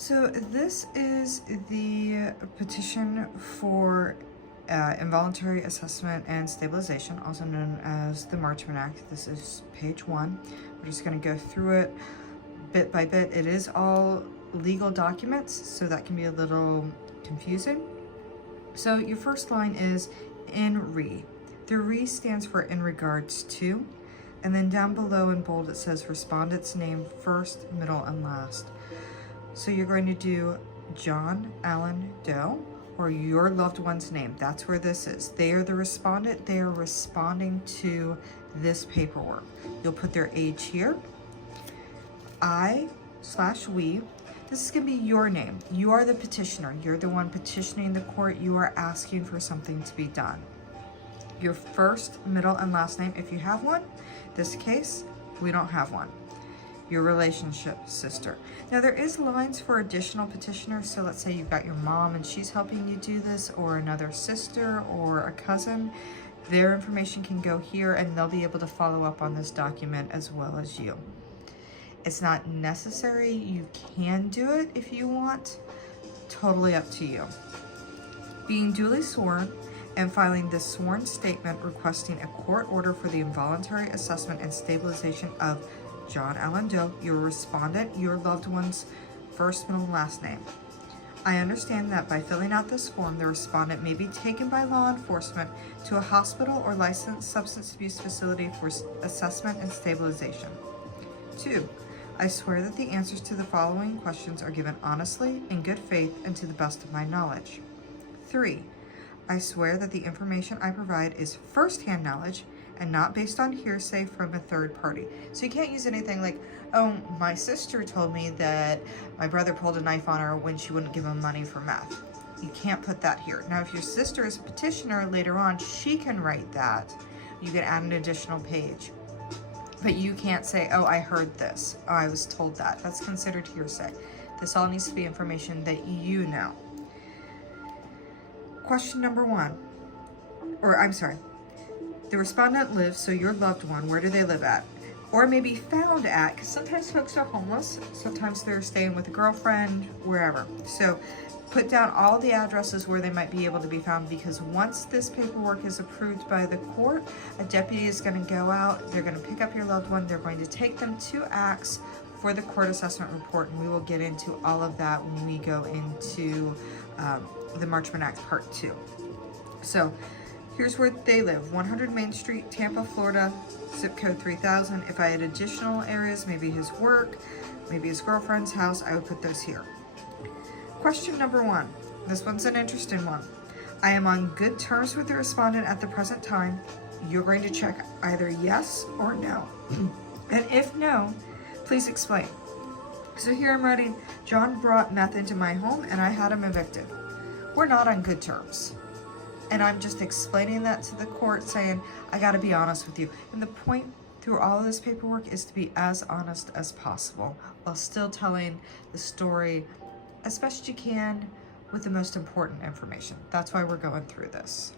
So this is the petition for involuntary assessment and stabilization, also known as the Marchman Act. This is page 1. We're just going to go through it bit by bit. It is all legal documents, so that can be a little confusing. So your first line is in re. The re stands for in regards to, and then down below in bold it says respondent's name first, middle, and last. So you're going to do John Allen Doe or your loved one's name. That's where this is. They are the respondent. They are responding to this paperwork. You'll put their age here. I/we. This is going to be your name. You are the petitioner. You're the one petitioning the court. You are asking for something to be done. Your first, middle, and last name, if you have one. This case, we don't have one. Your relationship, sister. Now there is lines for additional petitioners. So let's say you've got your mom and she's helping you do this, or another sister or a cousin. Their information can go here and they'll be able to follow up on this document as well as you. It's not necessary. You can do it if you want. Totally up to you. Being duly sworn and filing this sworn statement requesting a court order for the involuntary assessment and stabilization of John Allen Doe, your respondent, your loved one's first, middle, and last name. I understand that by filling out this form, the respondent may be taken by law enforcement to a hospital or licensed substance abuse facility for assessment and stabilization. 2. I swear that the answers to the following questions are given honestly, in good faith, and to the best of my knowledge. 3. I swear that the information I provide is first-hand knowledge and not based on hearsay from a third party. So you can't use anything like, oh, my sister told me that my brother pulled a knife on her when she wouldn't give him money for meth. You can't put that here. Now, if your sister is a petitioner later on, she can write that. You can add an additional page. But you can't say, oh, I heard this. Oh, I was told that. That's considered hearsay. This all needs to be information that you know. Question number 1. Or, I'm sorry. The respondent lives, so your loved one, where do they live at? Or maybe found at, because sometimes folks are homeless. Sometimes they're staying with a girlfriend, wherever. So put down all the addresses where they might be able to be found, because once this paperwork is approved by the court, a deputy is going to go out, they're going to pick up your loved one, they're going to take them to ACTS for the court assessment report, and we will get into all of that when we go into the Marchman Act Part 2. So here's where they live, 100 Main Street, Tampa, Florida, zip code 3000. If I had additional areas, maybe his work, maybe his girlfriend's house, I would put those here. Question number 1. This one's an interesting one. I am on good terms with the respondent at the present time. You're going to check either yes or no. And if no, please explain. So here I'm writing, John brought meth into my home and I had him evicted. We're not on good terms. And I'm just explaining that to the court, saying, I gotta be honest with you. And the point through all of this paperwork is to be as honest as possible, while still telling the story as best you can with the most important information. That's why we're going through this.